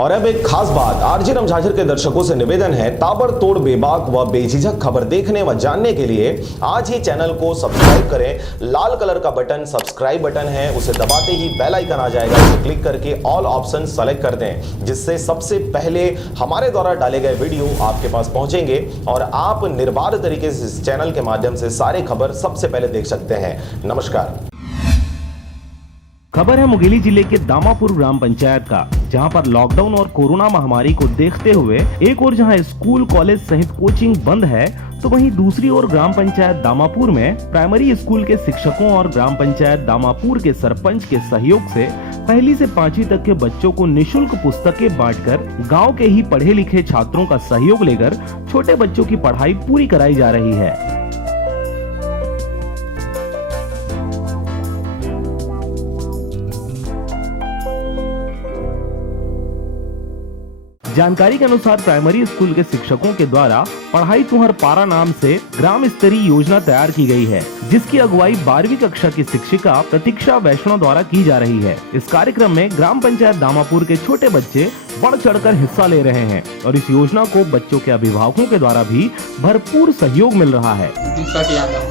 और अब एक खास बात, आरजे रमझाझर के दर्शकों से निवेदन है, ताबड़तोड़ बेबाक व बेझिझक खबर देखने व जानने के लिए आज ही चैनल को सब्सक्राइब करें। लाल कलर का बटन सब्सक्राइब बटन है, उसे दबाते ही बेल आइकन आ जाएगा, उसे क्लिक करके ऑल ऑप्शन सेलेक्ट कर दें, जिससे सबसे पहले हमारे द्वारा डाले गए वीडियो आपके पास पहुंचेंगे और आप निर्बाध तरीके से इस चैनल के माध्यम से सारे खबर सबसे पहले देख सकते हैं। नमस्कार। खबर है मुंगेली जिले के दामापुर ग्राम पंचायत का, जहां पर लॉकडाउन और कोरोना महामारी को देखते हुए एक ओर जहां स्कूल कॉलेज सहित कोचिंग बंद है, तो वहीं दूसरी ओर ग्राम पंचायत दामापुर में प्राइमरी स्कूल के शिक्षकों और ग्राम पंचायत दामापुर के सरपंच के सहयोग से पहली से 5वीं तक के बच्चों को निशुल्क पुस्तकें बांटकर गांव के ही पढ़े लिखे छात्रों का सहयोग लेकर छोटे बच्चों की पढ़ाई पूरी कराई जा रही है। जानकारी के अनुसार प्राइमरी स्कूल के शिक्षकों के द्वारा पढ़ाई तुहर पारा नाम से ग्राम स्तरीय योजना तैयार की गई है, जिसकी अगुवाई 12वीं कक्षा की शिक्षिका प्रतीक्षा वैष्णव द्वारा की जा रही है। इस कार्यक्रम में ग्राम पंचायत दामापुर के छोटे बच्चे बढ़ चढ़कर हिस्सा ले रहे हैं और इस योजना को बच्चों के अभिभावकों के द्वारा भी भरपूर सहयोग मिल रहा है।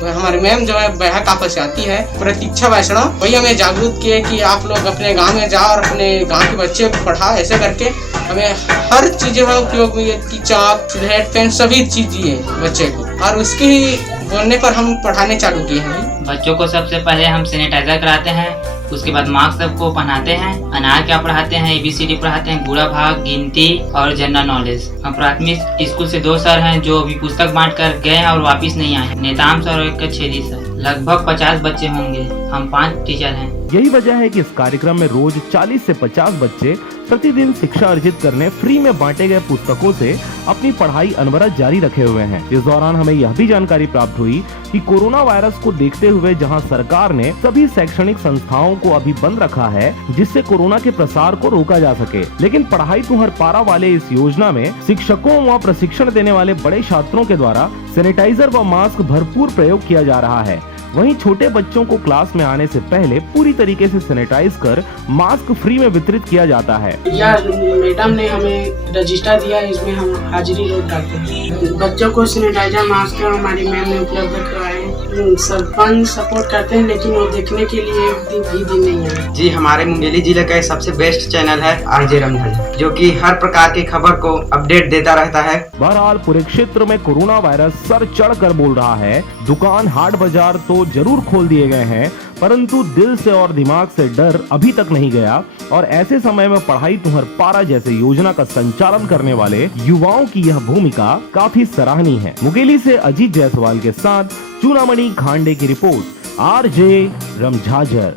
हमारी मैम जो है बेहद आपस आती है, प्रतीक्षा वैष्णव, वही हमें जागरूक किए कि आप लोग अपने गांव में जाओ और अपने गांव के बच्चे को पढ़ाओ। ऐसे करके हमें हर चीज़ में उपयोग हुई है, चाक, स्लेट, पेन, सभी चीज़ दिए बच्चे को, और उसके ही बोलने पर हम पढ़ाने चालू किए हैं। बच्चों को सबसे पहले हम सैनिटाइजर कराते हैं, उसके बाद मास्क सबको पहनाते हैं, अनार क्या पढ़ाते हैं, ABCD पढ़ाते हैं, गुणा भाग, गिनती और जनरल नॉलेज। हम प्राथमिक स्कूल से 2 सर हैं जो अभी पुस्तक बांट कर गए हैं और वापस नहीं आए, नेताम सर और एक छेदी सर। लगभग 50 बच्चे होंगे, हम 5 टीचर हैं। यही वजह है कि इस कार्यक्रम में रोज 40 से 50 बच्चे प्रतिदिन शिक्षा अर्जित करने फ्री में बांटे गए पुस्तकों से अपनी पढ़ाई अनवरत जारी रखे हुए हैं। इस दौरान हमें यह भी जानकारी प्राप्त हुई कि कोरोना वायरस को देखते हुए जहां सरकार ने सभी शैक्षणिक संस्थाओं को अभी बंद रखा है, जिससे कोरोना के प्रसार को रोका जा सके, लेकिन पढ़ाई तुहर पारा वाले इस योजना में शिक्षकों व प्रशिक्षण देने वाले बड़े छात्रों के द्वारा सैनिटाइजर व मास्क भरपूर प्रयोग किया जा रहा है। वहीं छोटे बच्चों को क्लास में आने से पहले पूरी तरीके से सैनिटाइज कर मास्क फ्री में वितरित किया जाता है। यह मैडम ने हमें रजिस्टर दिया, इसमें हम हाजिरी रोज डालते हैं। बच्चों को सैनिटाइजर मास्क हमारी मैम ने उपलब्ध करवाए। सरपंच सपोर्ट करते हैं, लेकिन वो देखने के लिए भी दिन नहीं है। जी, हमारे मुंगेली जिले का सबसे बेस्ट चैनल है आरजे रमझाझर, जो कि हर प्रकार की खबर को अपडेट देता रहता है। बहरहाल पूरे क्षेत्र में कोरोना वायरस सर चढ़ कर बोल रहा है। दुकान, हाट बाजार तो जरूर खोल दिए गए हैं, परंतु दिल से और दिमाग से डर अभी तक नहीं गया और ऐसे समय में पढ़ाई तुहर पारा जैसे योजना का संचालन करने वाले युवाओं की यह भूमिका काफी सराहनीय है। मुंगेली से अजीत जायसवाल के साथ चूनामणि खांडे की रिपोर्ट, आरजे रमझाझर।